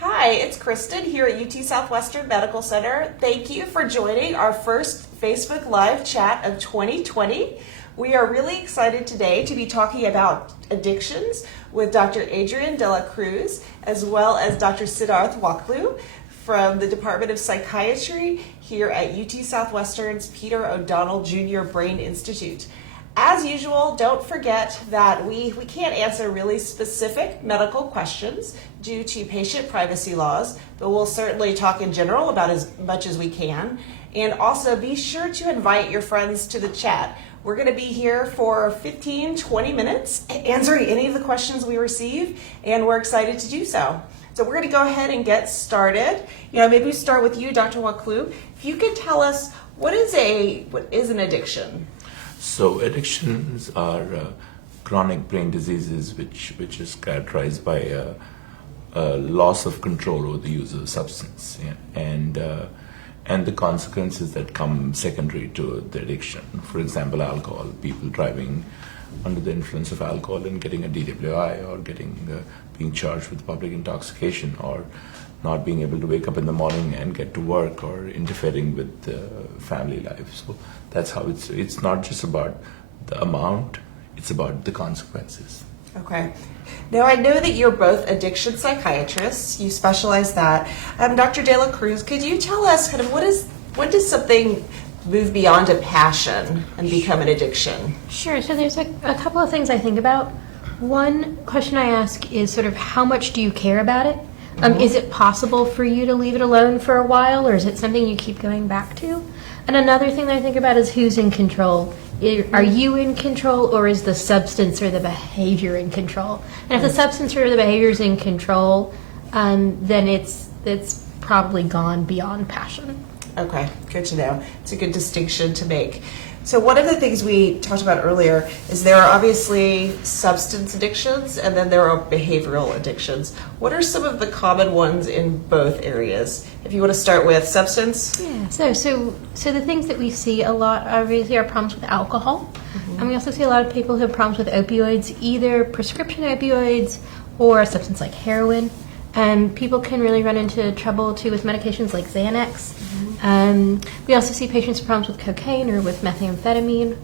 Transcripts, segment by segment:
Hi, it's Kristen here at UT Southwestern Medical Center. Thank you for joining our first Facebook Live chat of 2020. We are really excited today to be talking about addictions with Dr. Adriane Cruz, as well as Dr. Sidarth Wakhlu from the Department of Psychiatry here at UT Southwestern's Peter O'Donnell Jr. Brain Institute. As usual, don't forget that we can't answer really specific medical questions due to patient privacy laws, but we'll certainly talk in general about as much as we can. And also be sure to invite your friends to the chat. We're going to be here for 15-20 minutes answering any of the questions we receive, and we're excited to do so. So we're going to go ahead and get started. Maybe we start with you, Dr. Wakhlu. If you could tell us what is an addiction? So addictions are chronic brain diseases which is characterized by a loss of control over the use of a substance, and the consequences that come secondary to the addiction. For example, alcohol, people driving under the influence of alcohol and getting a DWI, or being charged with public intoxication, or not being able to wake up in the morning and get to work, or interfering with family life. So that's how it's not just about the amount, it's about the consequences. Okay. Now, I know that you're both addiction psychiatrists. You specialize that. Dr. Dela Cruz, could you tell us kind of when does something move beyond a passion and become an addiction? Sure. So there's a couple of things I think about. One question I ask is sort of how much do you care about it? Is it possible for you to leave it alone for a while, or is it something you keep going back to? And another thing that I think about is who's in control. Are you in control, or is the substance or the behavior in control? And if the substance or the behavior is in control, then it's probably gone beyond passion. Okay, good to know. It's a good distinction to make. So one of the things we talked about earlier is there are obviously substance addictions, and then there are behavioral addictions. What are some of the common ones in both areas? If you want to start with substance. Yeah, so the things that we see a lot obviously are problems with alcohol. And we also see a lot of people who have problems with opioids, either prescription opioids or a substance like heroin. And people can really run into trouble too with medications like Xanax. We also see patients with problems with cocaine or with methamphetamine.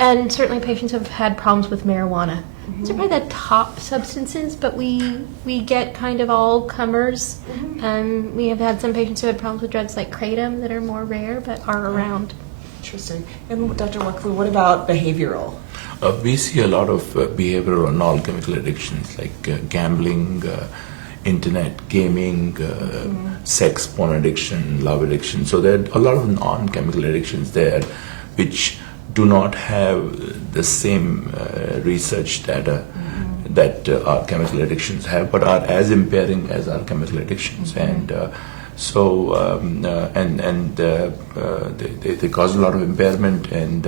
And certainly patients who have had problems with marijuana. Those are probably the top substances, but we get kind of all comers. We have had some patients who had problems with drugs like kratom that are more rare but are around. Interesting. And Dr. Wakhlu, what about behavioral? We see a lot of behavioral and non-chemical addictions like gambling, internet gaming, sex, porn addiction, love addiction. So there are a lot of non-chemical addictions there which do not have the same research data that our chemical addictions have, but are as impairing as our chemical addictions. And they cause a lot of impairment, and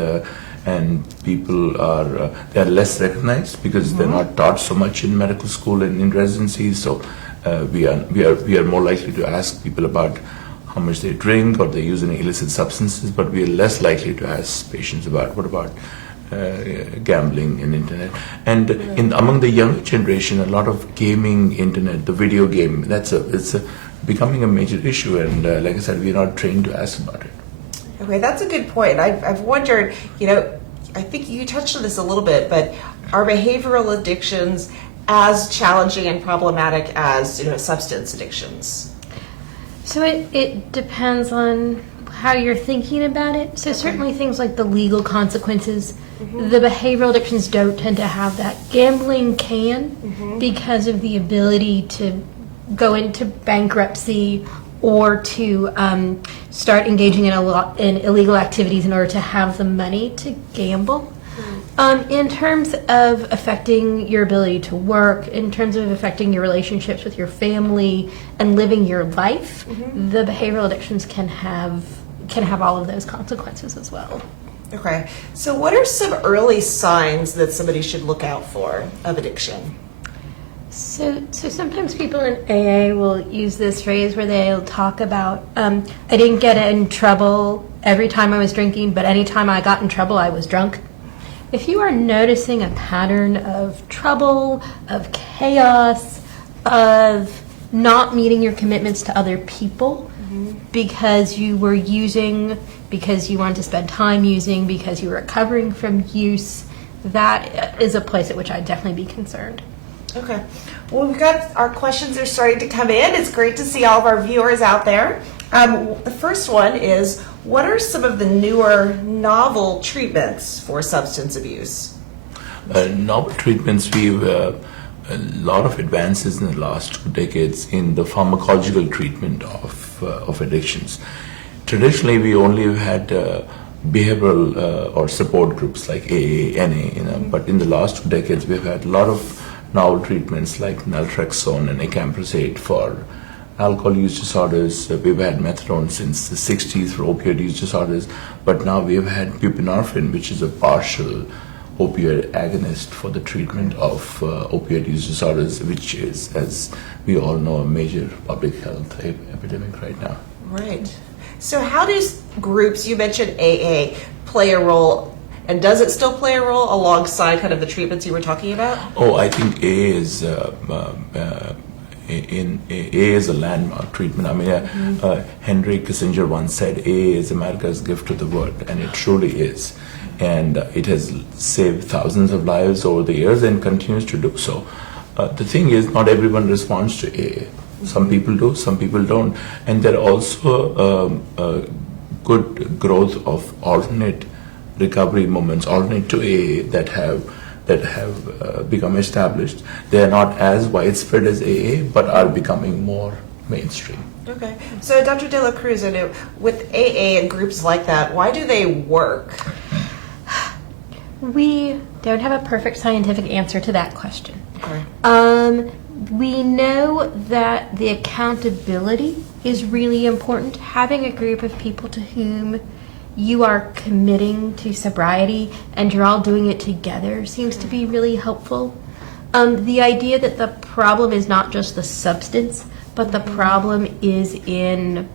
people are they are less recognized because they're not taught so much in medical school and in residencies. So we are more likely to ask people about how much they drink or they use any illicit substances, but we are less likely to ask patients about what about gambling and internet. And among the younger generation, a lot of gaming, internet, the video game, it's becoming a major issue. And like I said, we're not trained to ask about it. Okay, that's a good point. I've wondered, I think you touched on this a little bit, but are behavioral addictions as challenging and problematic as substance addictions? So it depends on how you're thinking about it. So certainly things like the legal consequences, the behavioral addictions don't tend to have that. Gambling can because of the ability to go into bankruptcy or to start engaging in illegal activities in order to have the money to gamble. In terms of affecting your ability to work, in terms of affecting your relationships with your family and living your life, the behavioral addictions can have all of those consequences as well. Okay, so what are some early signs that somebody should look out for of addiction? So sometimes people in AA will use this phrase where they'll talk about, I didn't get in trouble every time I was drinking, but any time I got in trouble, I was drunk. If you are noticing a pattern of trouble, of chaos, of not meeting your commitments to other people because you were using, because you wanted to spend time using, because you were recovering from use, that is a place at which I'd definitely be concerned. Okay. Well, we've got our questions are starting to come in. It's great to see all of our viewers out there. The first one is, what are some of the newer novel treatments for substance abuse? Novel treatments, we've a lot of advances in the last 2 decades in the pharmacological treatment of addictions. Traditionally, we only had behavioral or support groups like AA, NA, but in the last 2 decades, we've had a lot of novel treatments like naltrexone and acamprosate for alcohol use disorders. We've had methadone since the 60s for opioid use disorders, but now we've had buprenorphine, which is a partial opioid agonist for the treatment of opioid use disorders, which is, as we all know, a major public health epidemic right now. Right. So how do groups, you mentioned AA, play a role, and does it still play a role alongside kind of the treatments you were talking about? Oh, I think AA is AA is a landmark treatment. I mean, Henry Kissinger once said, AA is America's gift to the world, and it truly is. And it has saved thousands of lives over the years and continues to do so. The thing is, not everyone responds to AA. Some people do, some people don't. And there are also good growth of alternate recovery movements, alternate to AA, that have become established. They are not as widespread as AA, but are becoming more mainstream. Okay. So Dr. De La Cruz, I know with AA and groups like that, why do they work? We don't have a perfect scientific answer to that question. Okay. We know that the accountability is really important. Having a group of people to whom you are committing to sobriety and you're all doing it together seems to be really helpful. The idea that the problem is not just the substance, but the problem is in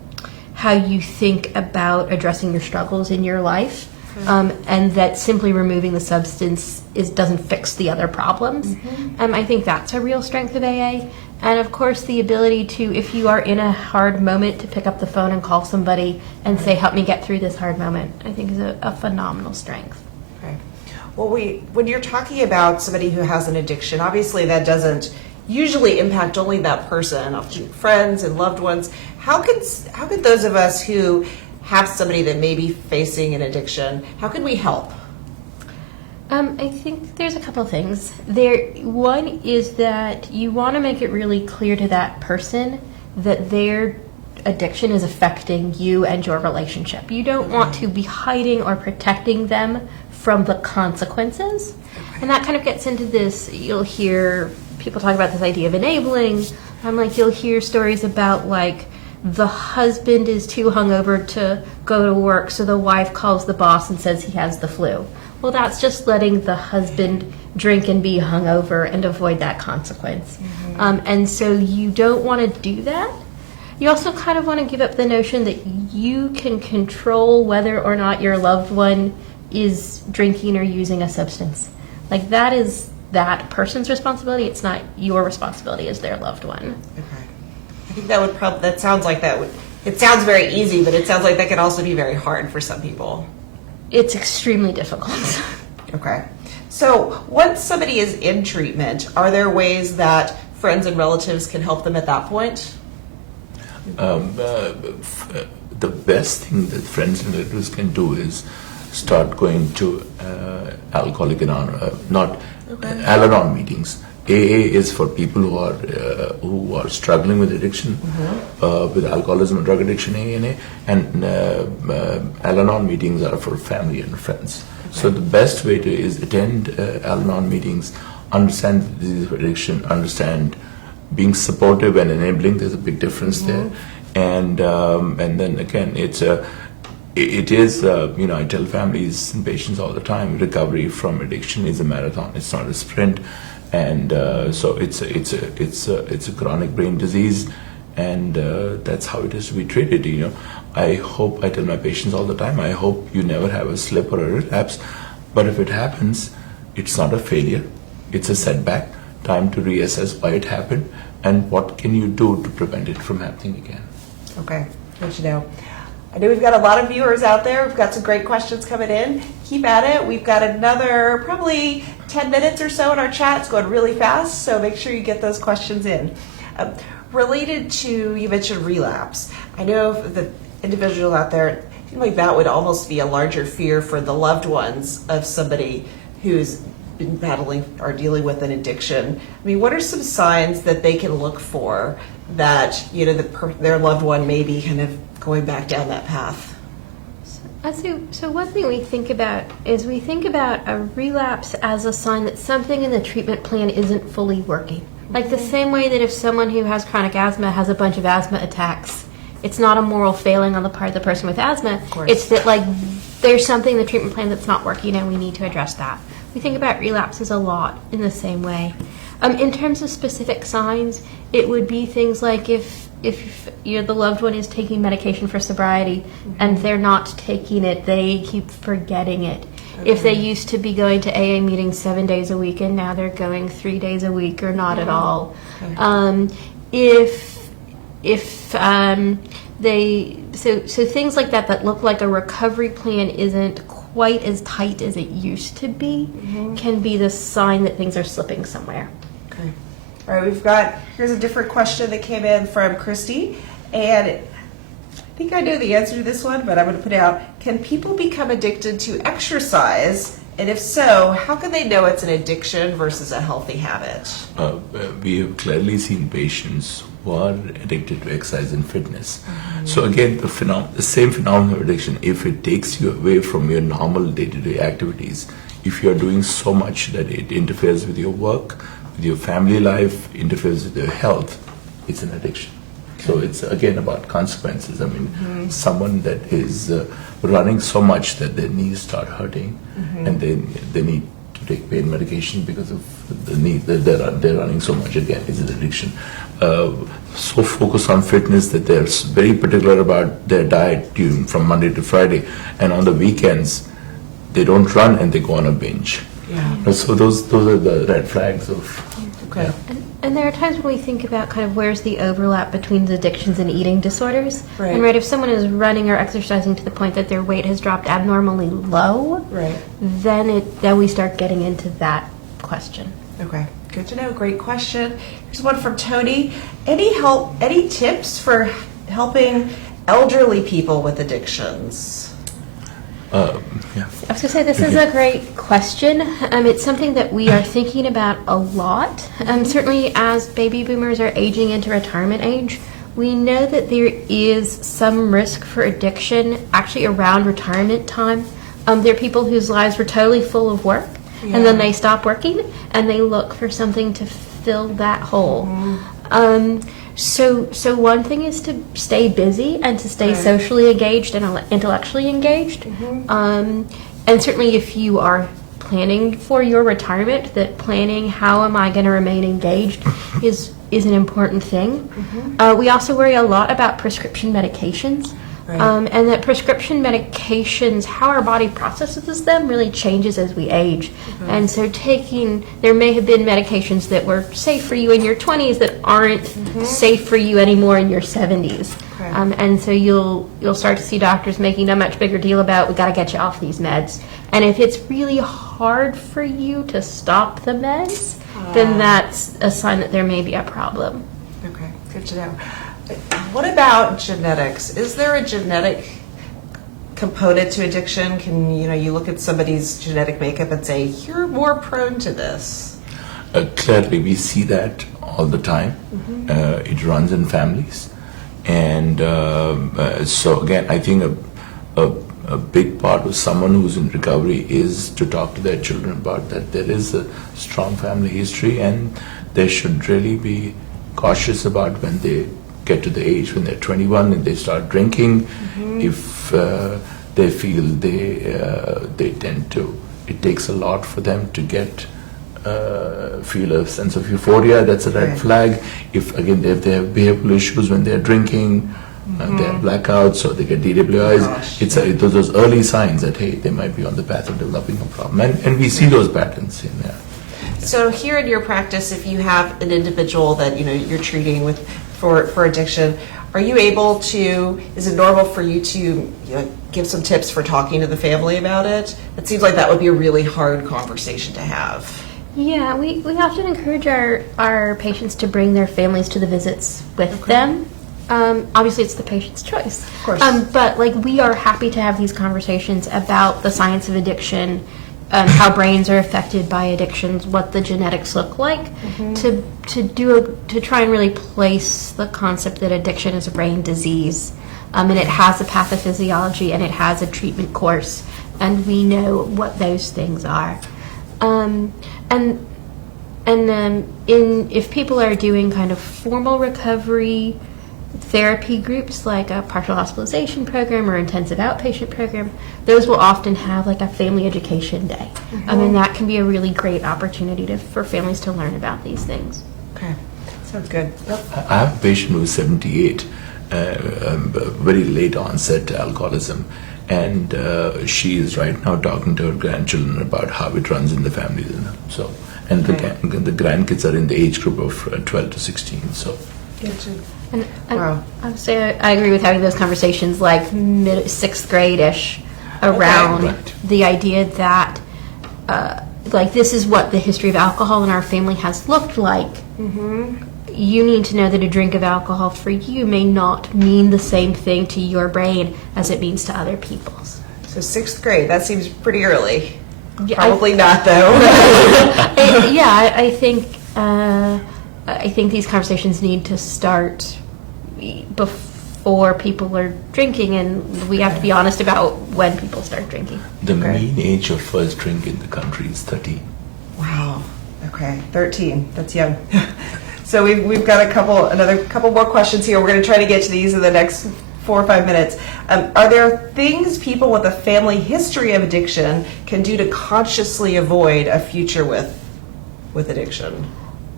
how you think about addressing your struggles in your life. And that simply removing the substance doesn't fix the other problems. I think that's a real strength of AA. And of course, the ability to, if you are in a hard moment, to pick up the phone and call somebody and say, help me get through this hard moment, I think is a phenomenal strength. Okay. Well, when you're talking about somebody who has an addiction, obviously that doesn't usually impact only that person, often friends and loved ones. How could those of us who have somebody that may be facing an addiction, how can we help? I think there's a couple things. One is that you want to make it really clear to that person that their addiction is affecting you and your relationship. You don't want to be hiding or protecting them from the consequences. And that kind of gets into this, you'll hear people talk about this idea of enabling. You'll hear stories about the husband is too hungover to go to work, so the wife calls the boss and says he has the flu. Well, that's just letting the husband drink and be hungover and avoid that consequence. And so you don't want to do that. You also kind of want to give up the notion that you can control whether or not your loved one is drinking or using a substance. That is that person's responsibility. It's not your responsibility as their loved one. Okay. I think that would that sounds like that would, it sounds very easy, but it sounds like that can also be very hard for some people. It's extremely difficult. Okay. So once somebody is in treatment, are there ways that friends and relatives can help them at that point? The best thing that friends and relatives can do is start going to Alcoholic Anonymous, Al-Anon meetings. AA is for people who are struggling with addiction, with alcoholism and drug addiction, AA, and Al-Anon meetings are for family and friends. Okay. So the best way to is attend Al-Anon meetings, understand the disease of addiction, understand being supportive and enabling. There's a big difference there, and then again, it is I tell families and patients all the time, recovery from addiction is a marathon. It's not a sprint. And so it's a chronic brain disease, and that's how it is to be treated. I tell my patients all the time, I hope you never have a slip or a relapse, but if it happens, it's not a failure, it's a setback, time to reassess why it happened and what can you do to prevent it from happening again. Okay, good to know. I know we've got a lot of viewers out there. We've got some great questions coming in. Keep at it. We've got another probably 10 minutes or so in our chat. It's going really fast, so make sure you get those questions in. Related to, you mentioned relapse. I know the individual out there, I feel like that would almost be a larger fear for the loved ones of somebody who's been battling or dealing with an addiction. I mean, what are some signs that they can look for that, you know, their loved one may be kind of going back down that path? So one thing we think about is we think about a relapse as a sign that something in the treatment plan isn't fully working. Like the same way that if someone who has chronic asthma has a bunch of asthma attacks, it's not a moral failing on the part of the person with asthma. It's that like there's something in the treatment plan that's not working and we need to address that. We think about relapses a lot in the same way. In terms of specific signs, it would be things like if the loved one is taking medication for sobriety and they're not taking it, they keep forgetting it. Okay. If they used to be going to AA meetings 7 days a week and now they're going 3 days a week or not at all. Okay. So things like that look like a recovery plan isn't quite as tight as it used to be can be the sign that things are slipping somewhere. Okay. All right, here's a different question that came in from Christy, and I think I know the answer to this one, but I'm going to put it out. Can people become addicted to exercise? And if so, how can they know it's an addiction versus a healthy habit? We have clearly seen patients who are addicted to exercise and fitness. So again, the same phenomenon of addiction, if it takes you away from your normal day-to-day activities, if you're doing so much that it interferes with your work, with your family life, interferes with your health, it's an addiction. So it's again about consequences. I mean, someone that is running so much that their knees start hurting and they need to take pain medication because of the knee, they're running so much, again, it's an addiction. So focused on fitness that they're very particular about their diet from Monday to Friday, and on the weekends they don't run and they go on a binge. Yeah. So those are the red flags of. Okay. Yeah. And there are times when we think about kind of where's the overlap between the addictions and eating disorders. Right. And if someone is running or exercising to the point that their weight has dropped abnormally low, right, then we start getting into that question. Okay, good to know. Great question. Here's one from Tony. Any tips for helping elderly people with addictions? I was going to say this is a great question. It's something that we are thinking about a lot. Certainly as baby boomers are aging into retirement age, we know that there is some risk for addiction actually around retirement time. There are people whose lives were totally full of work, and then they stop working and they look for something to fill that hole. So one thing is to stay busy and to stay socially engaged and intellectually engaged. And certainly if you are planning for your retirement, that planning how am I going to remain engaged is an important thing. We also worry a lot about prescription medications. And that prescription medications, how our body processes them, really changes as we age. And so there may have been medications that were safe for you in your 20s that aren't safe for you anymore in your 70s. And so you'll start to see doctors making a much bigger deal about, we got to get you off these meds. And if it's really hard for you to stop the meds, then that's a sign that there may be a problem. Okay, good to know. What about genetics? Is there a genetic component to addiction? Can you look at somebody's genetic makeup and say, you're more prone to this? Clearly, we see that all the time. It runs in families. And so again, I think a big part of someone who's in recovery is to talk to their children about that there is a strong family history and they should really be cautious about when they get to the age when they're 21 and they start drinking. If they feel they tend to, it takes a lot for them to get feel a sense of euphoria, that's a red flag. If again they have behavioral issues when they're drinking, they have blackouts or they get DWIs, it's those early signs that hey, they might be on the path of developing a problem, and we see those patterns in there. So here in your practice, if you have an individual that you're treating with for addiction, are you able to? Is it normal for you to give some tips for talking to the family about it? It seems like that would be a really hard conversation to have. Yeah, we often encourage our patients to bring their families to the visits with them. Obviously, it's the patient's choice. Of course. But we are happy to have these conversations about the science of addiction, how brains are affected by addictions, what the genetics look like, to try and really place the concept that addiction is a brain disease, and it has a pathophysiology and it has a treatment course, and we know what those things are. If people are doing kind of formal recovery therapy groups like a partial hospitalization program or intensive outpatient program, those will often have a family education day. And that can be a really great opportunity for families to learn about these things. Okay, sounds good. Yep. I have a patient who's 78, very late onset alcoholism, and she is right now talking to her grandchildren about how it runs in the family. And the grandkids are in the age group of 12 to 16. So. And Wow. I would say I agree with having those conversations sixth grade-ish around Right. the idea that this is what the history of alcohol in our family has looked like. You need to know that a drink of alcohol for you may not mean the same thing to your brain as it means to other people's. So 6th grade, that seems pretty early. Yeah, Probably not, though. I think these conversations need to start before people are drinking, and we have to be honest about when people start drinking. The mean age of first drink in the country is 13. Wow. Okay, 13. That's young. So we've got another couple more questions here. We're going to try to get to these in the next 4 or 5 minutes. Are there things people with a family history of addiction can do to consciously avoid a future with addiction?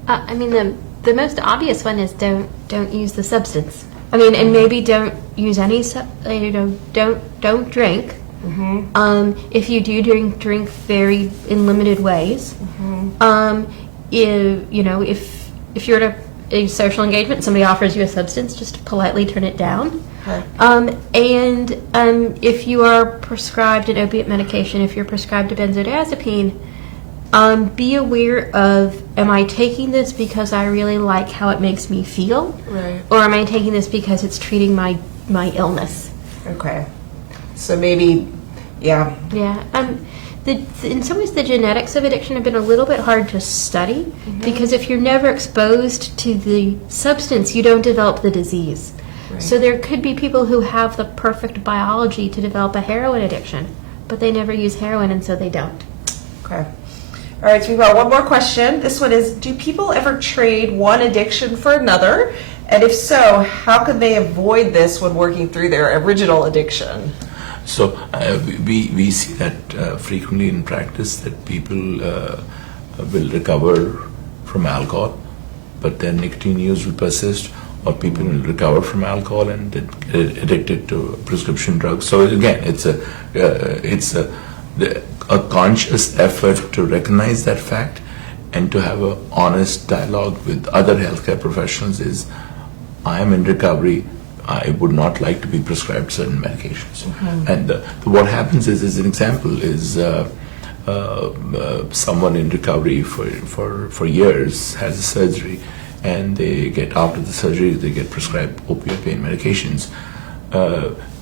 The most obvious one is don't use the substance. And maybe don't use any. Don't drink. If you do drink very in limited ways. If you're at a social engagement and somebody offers you a substance, just politely turn it down. Okay. If you are prescribed an opiate medication, if you're prescribed a benzodiazepine, be aware of, am I taking this because I really like how it makes me feel? Right. Or am I taking this because it's treating my illness? Okay. So maybe, yeah. Yeah. In some ways, the genetics of addiction have been a little bit hard to study because if you're never exposed to the substance, you don't develop the disease. Right. So there could be people who have the perfect biology to develop a heroin addiction, but they never use heroin, and so they don't. Okay. All right, so we've got one more question. This one is, do people ever trade one addiction for another? And if so, how can they avoid this when working through their original addiction? So we see that frequently in practice, that people will recover from alcohol, but their nicotine use will persist, or people will recover from alcohol and get addicted to prescription drugs. So again, it's a conscious effort to recognize that fact and to have an honest dialogue with other healthcare professionals. Is, I am in recovery, I would not like to be prescribed certain medications. And what happens is, as an example, is someone in recovery for years has a surgery, and after the surgery they get prescribed opioid pain medications.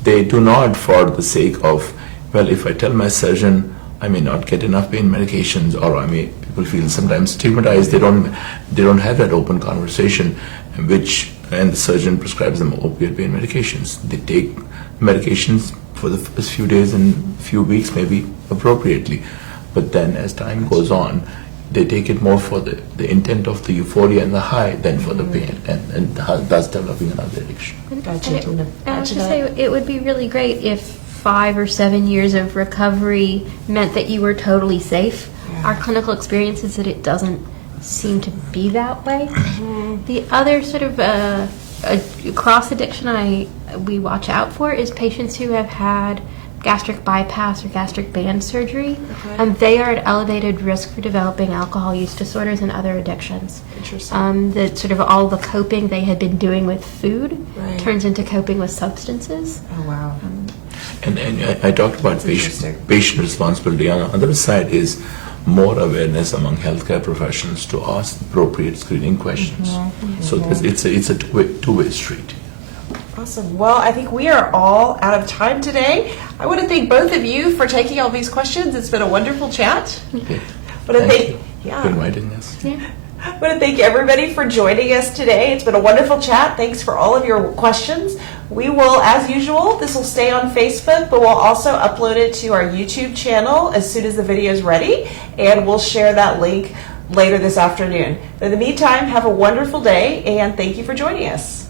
They do not, for the sake of, well, if I tell my surgeon I may not get enough pain medications, or people feel sometimes stigmatized. They don't have that open conversation, and the surgeon prescribes them opioid pain medications. They take medications for the first few days and few weeks, maybe appropriately, but then as time goes on, they take it more for the intent of the euphoria and the high than for the pain, and thus developing another addiction. And I would just say it would be really great if 5 or 7 years of recovery meant that you were totally safe. Yeah. Our clinical experience is that it doesn't seem to be that way. The other sort of cross addiction we watch out for is patients who have had gastric bypass or gastric band surgery, Okay. and they are at elevated risk for developing alcohol use disorders and other addictions. Interesting. That sort of all the coping they had been doing with food Right. turns into coping with substances. Oh, wow. And I talked about interesting. patient responsibility. On the other side is more awareness among healthcare professionals to ask appropriate screening questions. So it's a two-way street. Awesome. Well, I think we are all out of time today. I want to thank both of you for taking all these questions. It's been a wonderful chat. Okay. I want to Thank you for inviting us. Yeah. I want to thank everybody for joining us today. It's been a wonderful chat. Thanks for all of your questions. We will, as usual, this will stay on Facebook, but we'll also upload it to our YouTube channel as soon as the video is ready, and we'll share that link later this afternoon. But in the meantime, have a wonderful day, and thank you for joining us.